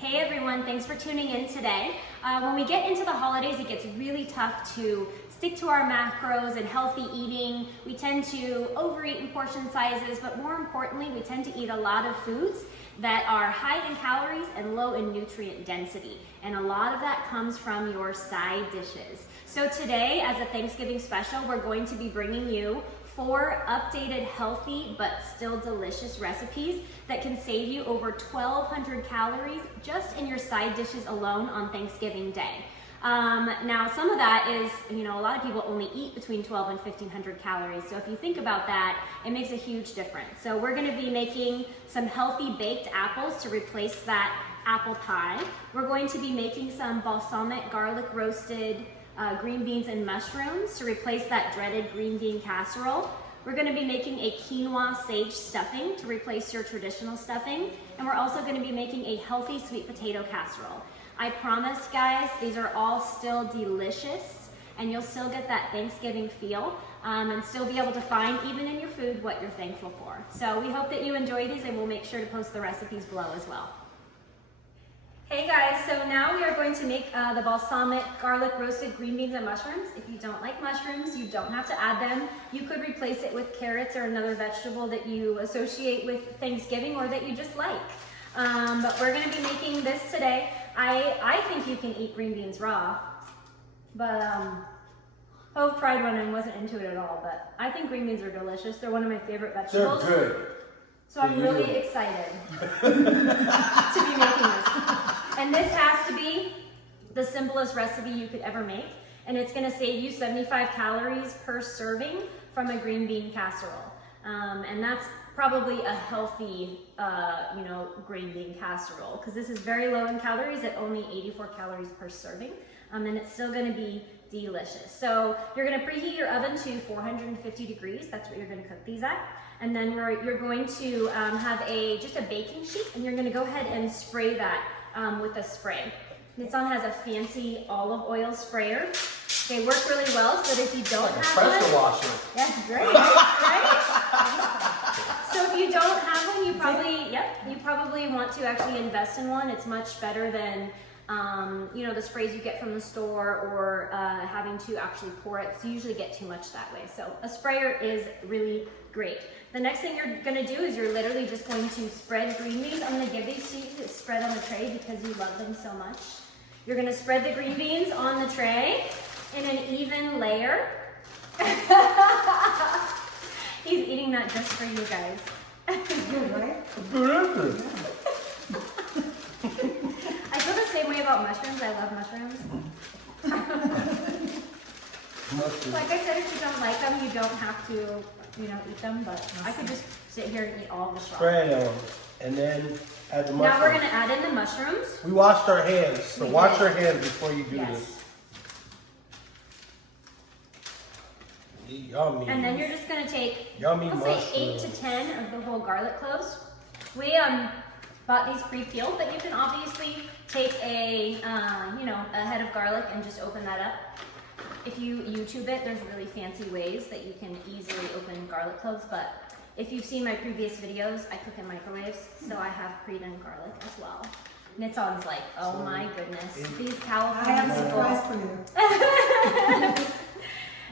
Hey everyone, thanks for tuning in today. When we get into the holidays, it gets really tough to stick to our macros and healthy eating. We tend to overeat in portion sizes, but more importantly, we tend to eat a lot of foods that are high in calories and low in nutrient density. And a lot of that comes from your side dishes. So today, as a Thanksgiving special, we're going to be bringing you 4 updated healthy but still delicious recipes that can save you over 1,200 calories just in your side dishes alone on Thanksgiving Day. Now some of that is, a lot of people only eat between 1,200 and 1,500 calories. So if you think about that, it makes a huge difference. So we're gonna be making some healthy baked apples to replace that apple pie. We're going to be making some balsamic garlic roasted green beans and mushrooms to replace that dreaded green bean casserole. We're going to be making a quinoa sage stuffing to replace your traditional stuffing. And we're also going to be making a healthy sweet potato casserole. I promise, guys, these are all still delicious and you'll still get that Thanksgiving feel and still be able to find, even in your food, what you're thankful for. So we hope that you enjoy these, and we'll make sure to post the recipes below as well. Hey guys, so now we are going to make the balsamic garlic roasted green beans and mushrooms. If you don't like mushrooms, you don't have to add them. You could replace it with carrots or another vegetable that you associate with Thanksgiving or that you just like. But we're gonna be making this today. I think you can eat green beans raw, but Hope tried one and wasn't into it at all, but I think green beans are delicious. They're one of my favorite vegetables. They're good. So I'm really excited to be making this. And this has to be the simplest recipe you could ever make. And it's gonna save you 75 calories per serving from a green bean casserole. And that's probably a healthy, green bean casserole, because this is very low in calories at only 84 calories per serving. And it's still gonna be delicious. So you're gonna preheat your oven to 450 degrees. That's what you're gonna cook these at. And then you're going to have just a baking sheet, and you're gonna go ahead and spray that with a spray. Nitsan has a fancy olive oil sprayer. They work really well, so that if you don't have one, pressure washer. That's great, right? So if you don't have one, you probably want to actually invest in one. It's much better than the sprays you get from the store, or having to actually pour it. So you usually get too much that way. So a sprayer is really great. The next thing you're gonna do is you're literally just going to spread green beans. I'm gonna give these to you to spread on the tray because you love them so much. You're gonna spread the green beans on the tray in an even layer. He's eating that just for you guys. Good, right? Good. I feel the same way about mushrooms. I love mushrooms. Like I said, if you don't like them, you don't have to, eat them. But I could just sit here and eat all of the straw. Spray them, and then add the mushrooms. Now we're gonna add in the mushrooms. We washed our hands, so wash your hands before you do this. Yummy. And then you're just gonna take, yummy let's say 8 to 10 of the whole garlic cloves. We bought these pre-peeled, but you can obviously take a head of garlic and just open that up. If you YouTube it, there's really fancy ways that you can easily open garlic cloves, but if you've seen my previous videos, I cook in microwaves, so I have pre-done garlic as well. Nitsan's like, oh my goodness, these California I have a surprise for you.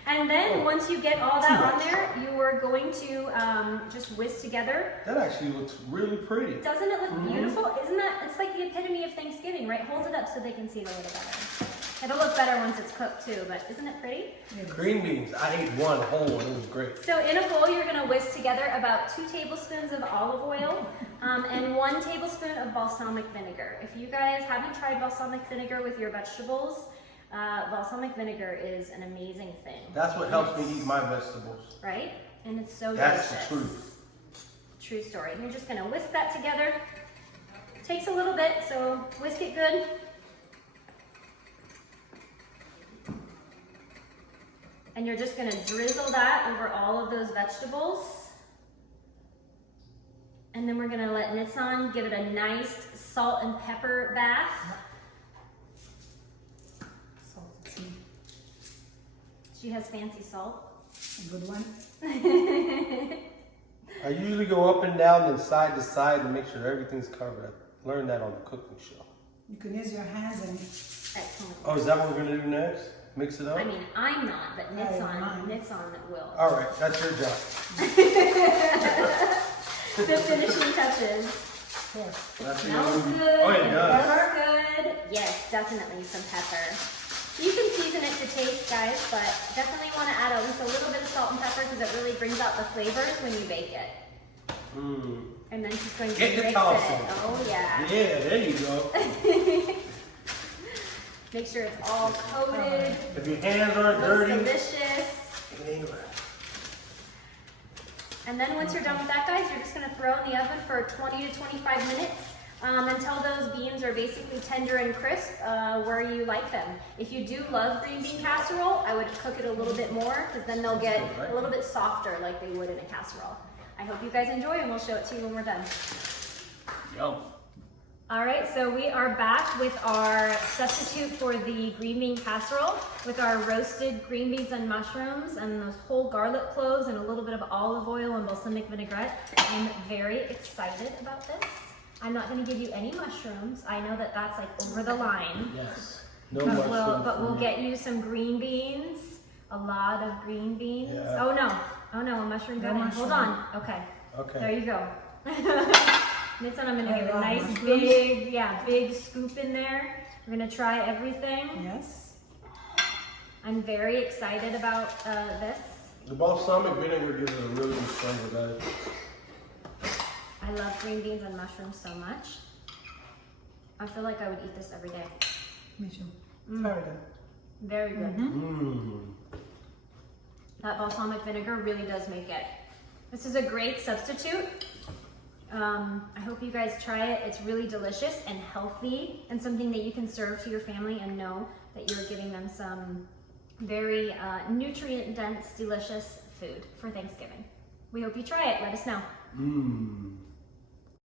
And then once you get all that on there, you are going to just whisk together. That actually looks really pretty. Doesn't it look beautiful? Isn't that, it's like the epitome of Thanksgiving, right? Hold it up so they can see it a little better. It'll look better once it's cooked too, but isn't it pretty? Green beans, I ate one whole one, it was great. So in a bowl, you're gonna whisk together about 2 tablespoons of olive oil and 1 tablespoon of balsamic vinegar. If you guys haven't tried balsamic vinegar with your vegetables, balsamic vinegar is an amazing thing. That's what helps me eat my vegetables. Right? And it's so That's delicious. the truth. True story. You're just gonna whisk that together. It takes a little bit, so whisk it good. And you're just gonna drizzle that over all of those vegetables. And then we're gonna let Nitsan give it a nice salt and pepper bath. She has fancy salt. A good one. I usually go up and down and side to side to make sure everything's covered. I learned that on the cooking show. You can use your hands and Excellent. Oh, is that what we're gonna do next? Mix it up? I mean, I'm not, but Yeah, mine. Nitson will. All right, that's your job. The finishing touches. yes. That's Smells your- good. Oh, it does. Looks good. Yes, definitely some pepper. You can season it to taste, guys, but definitely want to add at least a little bit of salt and pepper because it really brings out the flavors when you bake it. Mm. And then she's going to Get the mix toss it. in. Oh yeah. Yeah, there you go. Make sure it's all coated. If your hands aren't Looks dirty, delicious. it ain't right. And then once you're done with that, guys, you're just gonna throw in the oven for 20 to 25 minutes until those beans are basically tender and crisp where you like them. If you do love green bean casserole, I would cook it a little bit more because then they'll get a little bit softer like they would in a casserole. I hope you guys enjoy and we'll show it to you when we're done. Yum. All right, so we are back with our substitute for the green bean casserole with our roasted green beans and mushrooms and those whole garlic cloves and a little bit of olive oil and balsamic vinaigrette. I'm very excited about this. I'm not gonna give you any mushrooms. I know that that's like over the line. Yes. No But mushrooms. we'll get you some green beans, a lot of green beans. Yeah. Oh no, a mushroom got No in. Hold mushroom. on, okay. Okay. There you go. Nitsan, I'm gonna give a lot of nice mushrooms. big scoop in there. We're gonna try everything. Yes. I'm very excited about this. The balsamic vinegar gives it a really good flavor, guys. I love green beans and mushrooms so much. I feel like I would eat this every day. Me too. Very good. Very good. Mmm. That balsamic vinegar really does make it. This is a great substitute. I hope you guys try it. It's really delicious and healthy and something that you can serve to your family and know that you're giving them some very nutrient dense, delicious food for Thanksgiving. We hope you try it. Let us know. Mmm.